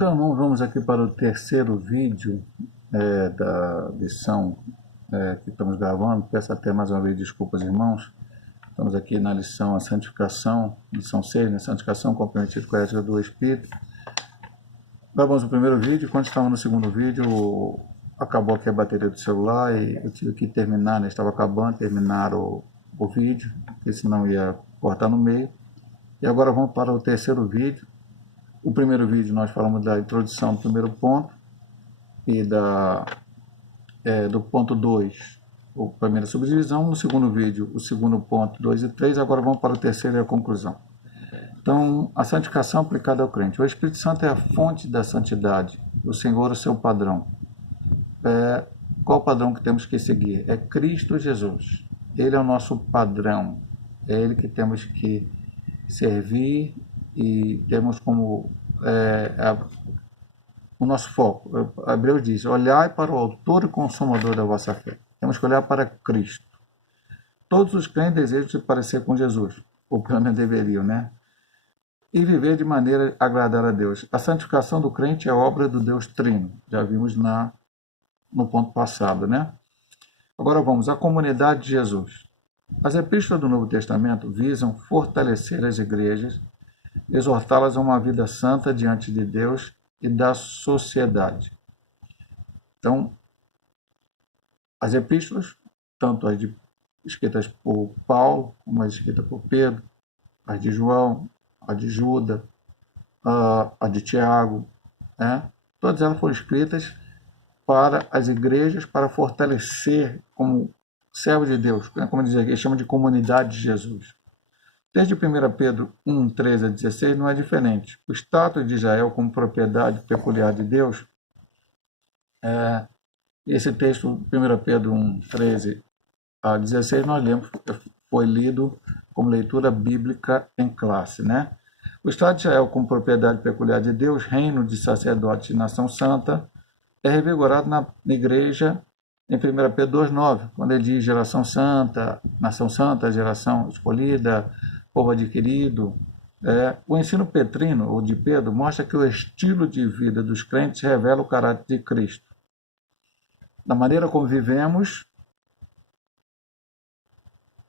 Então, vamos aqui para o terceiro vídeo da lição que estamos gravando. Peço até mais uma vez desculpas, irmãos. Estamos aqui na lição A Santificação, lição 6, né? Santificação comprometido com a ética do Espírito. Gravamos o primeiro vídeo. Quando estávamos no segundo vídeo, acabou aqui a bateria do celular e eu tive que terminar, né? Estava acabando, terminar o vídeo, porque senão ia cortar no meio. E agora vamos para o terceiro vídeo. O primeiro vídeo nós falamos da introdução do primeiro ponto e do ponto 2, a primeira subdivisão. No segundo vídeo, o segundo ponto, 2 e 3. Agora vamos para o terceiro e a conclusão. Então, a santificação aplicada ao crente. O Espírito Santo é a fonte da santidade. O Senhor é o seu padrão. Qual o padrão que temos que seguir? É Cristo Jesus. Ele é o nosso padrão. É Ele que temos que servir e temos como o nosso foco. Hebreus diz: olhai para o autor e consumador da vossa fé. Temos que olhar para Cristo. Todos os crentes desejam se parecer com Jesus, ou pelo menos deveriam, né? E viver de maneira a agradar a Deus. A santificação do crente é obra do Deus Trino. Já vimos no ponto passado, né? Agora vamos à comunidade de Jesus. As epístolas do Novo Testamento visam fortalecer as igrejas, exortá-las a uma vida santa diante de Deus e da sociedade. Então, as epístolas, tanto as escritas por Paulo, como as escritas por Pedro, as de João, a de Judas, a de Tiago, né? Todas elas foram escritas para as igrejas, para fortalecer como servo de Deus, como diz aqui, chama de comunidade de Jesus. Desde 1 Pedro 1, 13 a 16 não é diferente. O status de Israel como propriedade peculiar de Deus, esse texto, 1 Pedro 1, 13 a 16, nós lemos, foi lido como leitura bíblica em classe, né? O Estado de Israel como propriedade peculiar de Deus, reino de sacerdotes e nação santa, é revigorado na igreja em 1 Pedro 2,9, quando ele diz geração santa, nação santa, geração escolhida, povo adquirido. O ensino petrino, ou de Pedro, mostra que o estilo de vida dos crentes revela o caráter de Cristo. Da maneira como vivemos,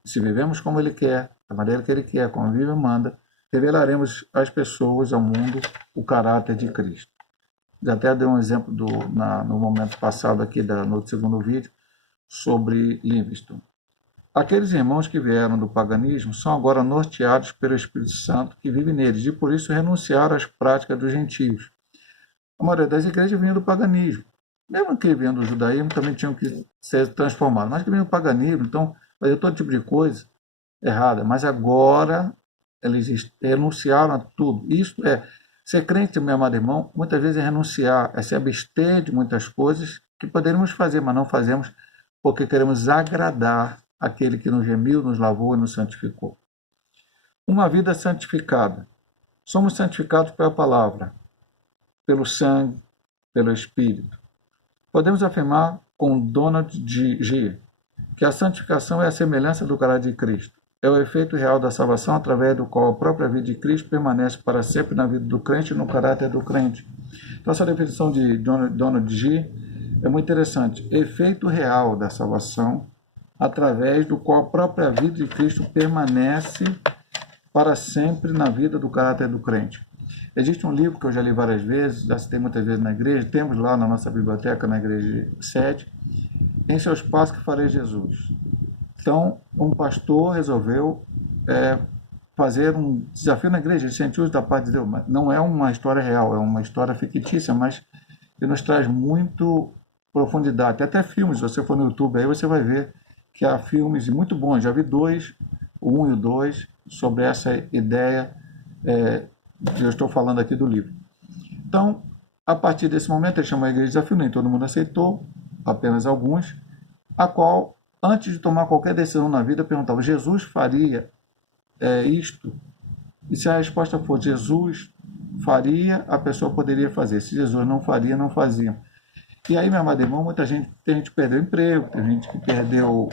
se vivemos como Ele quer, da maneira que Ele quer, como vive e manda, revelaremos às pessoas, ao mundo, o caráter de Cristo. Já até dei um exemplo no momento passado aqui, no segundo vídeo, sobre Livingstone. Aqueles irmãos que vieram do paganismo são agora norteados pelo Espírito Santo que vive neles e por isso renunciaram às práticas dos gentios. A maioria das igrejas vinha do paganismo. Mesmo que vinham do judaísmo, também tinham que ser transformados, mas que vinham do paganismo, então fazia todo tipo de coisa errada. Mas agora eles renunciaram a tudo. Isso ser crente, meu amado irmão, muitas vezes é renunciar, é se abster de muitas coisas que poderíamos fazer, mas não fazemos porque queremos agradar aquele que nos remiu, nos lavou e nos santificou. Uma vida santificada. Somos santificados pela palavra, pelo sangue, pelo Espírito. Podemos afirmar com Donald G. que a santificação é a semelhança do caráter de Cristo. É o efeito real da salvação através do qual a própria vida de Cristo permanece para sempre na vida do crente e no caráter do crente. Então, essa definição de Donald G. é muito interessante. Efeito real da salvação através do qual a própria vida de Cristo permanece para sempre na vida do caráter do crente. Existe um livro que eu já li várias vezes, já citei muitas vezes na igreja, temos lá na nossa biblioteca, na igreja sede, Em seus passos que farei Jesus. Então, um pastor resolveu fazer um desafio na igreja, de sentir da parte de Deus. Mas não é uma história real, é uma história fictícia, mas que nos traz muito profundidade. Tem até filmes, se você for no YouTube aí, você vai ver que há filmes muito bons. Já vi dois, o 1 e o 2, sobre essa ideia que eu estou falando aqui do livro. Então, a partir desse momento, ele chamou a igreja de desafio, nem todo mundo aceitou, apenas alguns, a qual, antes de tomar qualquer decisão na vida, perguntava: Jesus faria isto? E se a resposta for Jesus faria, a pessoa poderia fazer. Se Jesus não faria, não fazia. E aí, meu amado irmão, tem gente que perdeu emprego, tem gente que perdeu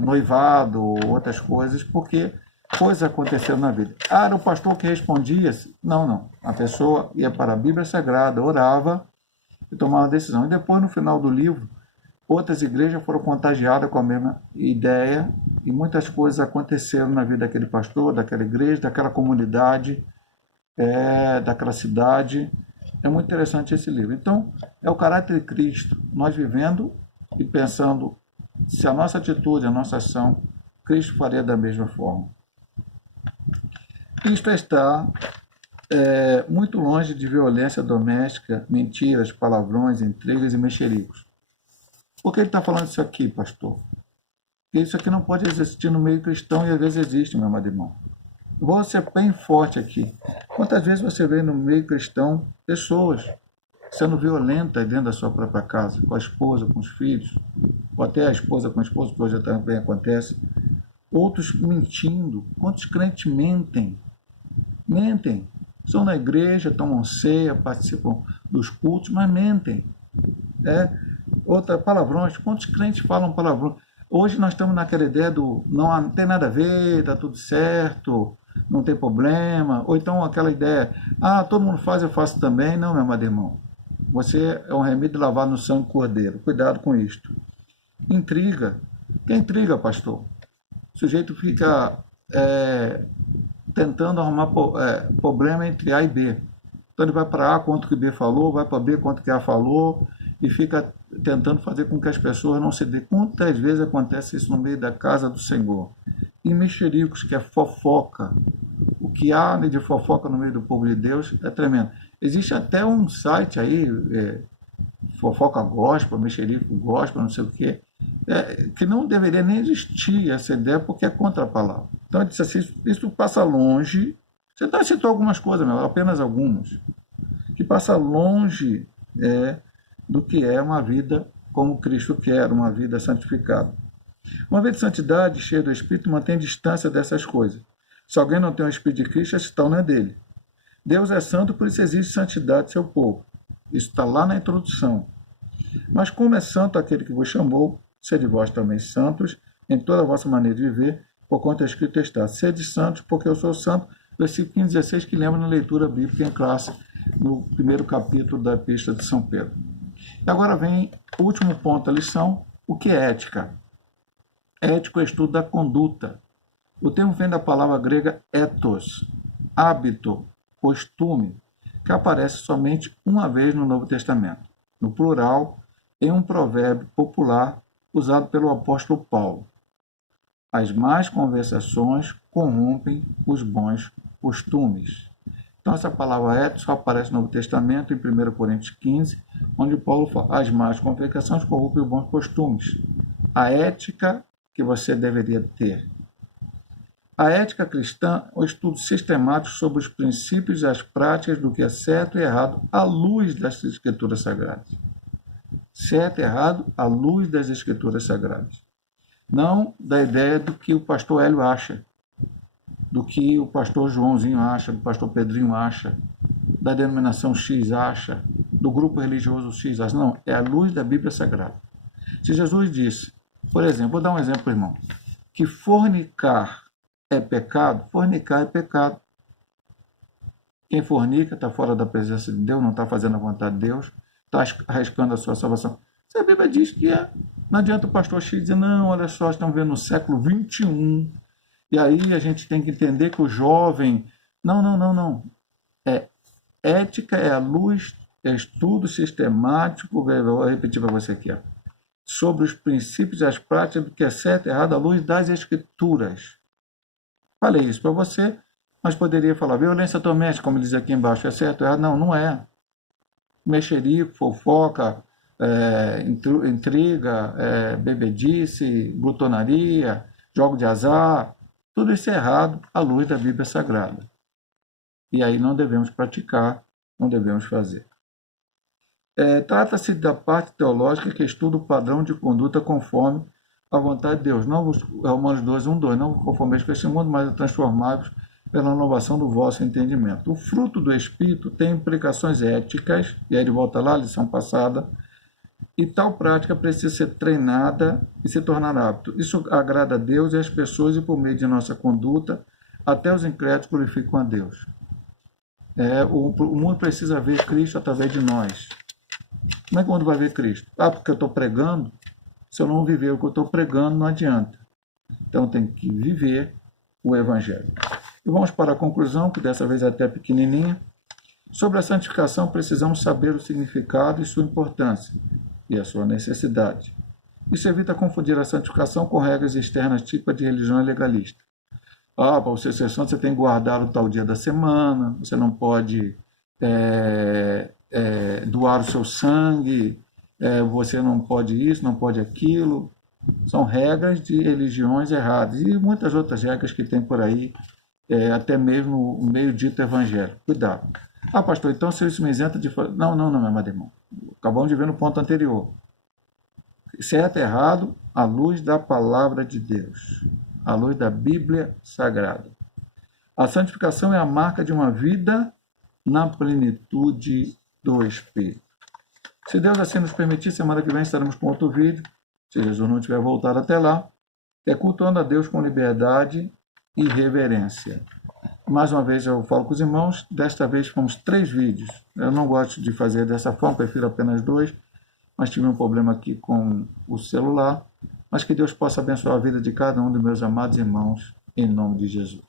noivado, outras coisas, porque coisas aconteceram na vida. Ah, era o pastor que respondia? Não, não. A pessoa ia para a Bíblia Sagrada, orava e tomava uma decisão. E depois, no final do livro, outras igrejas foram contagiadas com a mesma ideia e muitas coisas aconteceram na vida daquele pastor, daquela igreja, daquela comunidade, daquela cidade. É muito interessante esse livro. Então, é o caráter de Cristo, nós vivendo e pensando se a nossa atitude, a nossa ação, Cristo faria da mesma forma. Cristo está muito longe de violência doméstica, mentiras, palavrões, intrigas e mexericos. Por que ele está falando isso aqui, pastor? Porque isso aqui não pode existir no meio cristão e às vezes existe, meu amado irmão. Vou ser bem forte aqui. Quantas vezes você vê no meio cristão pessoas sendo violentas dentro da sua própria casa, com a esposa, com os filhos, ou até a esposa com o esposo, que hoje também acontece. Outros mentindo. Quantos crentes mentem? Mentem. São na igreja, tomam ceia, participam dos cultos, mas mentem. Outra, palavrões. Quantos crentes falam palavrões? Hoje nós estamos naquela ideia do não tem nada a ver, está tudo certo, não tem problema. Ou então aquela ideia, todo mundo faz, eu faço também. Não, meu amado irmão. Você é um remédio lavado no sangue cordeiro. Cuidado com isto. Intriga. Que intriga, pastor? O sujeito fica tentando arrumar problema entre A e B. Então ele vai para A quanto que B falou, vai para B quanto que A falou, e fica tentando fazer com que as pessoas não se dêem. Quantas vezes acontece isso no meio da casa do Senhor? E mexericos, que é fofoca. O que há de fofoca no meio do povo de Deus é tremendo. Existe até um site aí, fofoca gospel, mexerico gospel, não sei o quê, que não deveria nem existir essa ideia, porque é contra a palavra. Então ele disse assim, isso passa longe. Você até citou algumas coisas, apenas algumas, que passa longe do que é uma vida como Cristo quer, uma vida santificada. Uma vida de santidade, cheia do Espírito, mantém distância dessas coisas. Se alguém não tem o Espírito de Cristo, esse tal não é dele. Deus é santo, por isso existe santidade de seu povo. Isso está lá na introdução. Mas como é santo aquele que vos chamou, sede vós também santos, em toda a vossa maneira de viver, por conta é escrito está, sede santos, porque eu sou santo, versículo 15, 16, que lembra na leitura bíblica em classe, no primeiro capítulo da Epístola de São Pedro. E agora vem o último ponto da lição, o que é ética? Ético é o estudo da conduta. O termo vem da palavra grega ethos, hábito, costume, que aparece somente uma vez no Novo Testamento, no plural, em um provérbio popular usado pelo apóstolo Paulo. As más conversações corrompem os bons costumes. Então, essa palavra ética só aparece no Novo Testamento, em 1 Coríntios 15, onde Paulo fala, as más conversações corrompem os bons costumes. A ética que você deveria ter. A ética cristã é o estudo sistemático sobre os princípios e as práticas do que é certo e errado à luz das Escrituras Sagradas. Certo e errado à luz das Escrituras Sagradas. Não da ideia do que o pastor Hélio acha, do que o pastor Joãozinho acha, do pastor Pedrinho acha, da denominação X acha, do grupo religioso X acha. Não, é a luz da Bíblia Sagrada. Se Jesus disse, por exemplo, vou dar um exemplo, irmão, que fornicar é pecado, fornicar é pecado. Quem fornica está fora da presença de Deus, não está fazendo a vontade de Deus, está arriscando a sua salvação. Se a Bíblia diz que não adianta o pastor X dizer, não, olha só, estamos vendo no século XXI, e aí a gente tem que entender que o jovem... Não. Ética é a luz, é estudo sistemático, vou repetir para você aqui, sobre os princípios e as práticas do que é certo e errado à luz das Escrituras. Falei isso para você, mas poderia falar, violência doméstica, como diz aqui embaixo, é certo ou errado? Não, não é. Mexerico, fofoca, intriga, bebedice, glutonaria, jogo de azar, tudo isso é errado à luz da Bíblia Sagrada. E aí não devemos praticar, não devemos fazer. Trata-se da parte teológica que estuda o padrão de conduta conforme a vontade de Deus. Não, Romanos 12, 1, 2, não conformeis com este mundo, mas transformados pela inovação do vosso entendimento. O fruto do Espírito tem implicações éticas, e aí ele volta lá, a lição passada, e tal prática precisa ser treinada e se tornar hábito. Isso agrada a Deus e as pessoas, e por meio de nossa conduta, até os incrédulos glorificam a Deus. O mundo precisa ver Cristo através de nós. Como é que o mundo vai ver Cristo? Porque eu estou pregando. Se eu não viver o que eu estou pregando, não adianta. Então tem que viver o Evangelho. E vamos para a conclusão, que dessa vez é até pequenininha. Sobre a santificação, precisamos saber o significado e sua importância, e a sua necessidade. Isso evita confundir a santificação com regras externas típicas de religião legalista. Para você ser santo, você tem que guardar o tal dia da semana, você não pode doar o seu sangue, você não pode isso, não pode aquilo. São regras de religiões erradas e muitas outras regras que tem por aí, até mesmo o meio dito evangelho. Cuidado. Pastor, então se isso me isenta de fazer... Não, meu amado irmão. Acabamos de ver no ponto anterior. Certo e errado, à luz da palavra de Deus, à luz da Bíblia Sagrada. A santificação é a marca de uma vida na plenitude do Espírito. Se Deus assim nos permitir, semana que vem estaremos com outro vídeo, se Jesus não tiver voltado até lá, cultuando a Deus com liberdade e reverência. Mais uma vez eu falo com os irmãos, desta vez fomos 3 vídeos. Eu não gosto de fazer dessa forma, prefiro apenas 2, mas tive um problema aqui com o celular. Mas que Deus possa abençoar a vida de cada um dos meus amados irmãos, em nome de Jesus.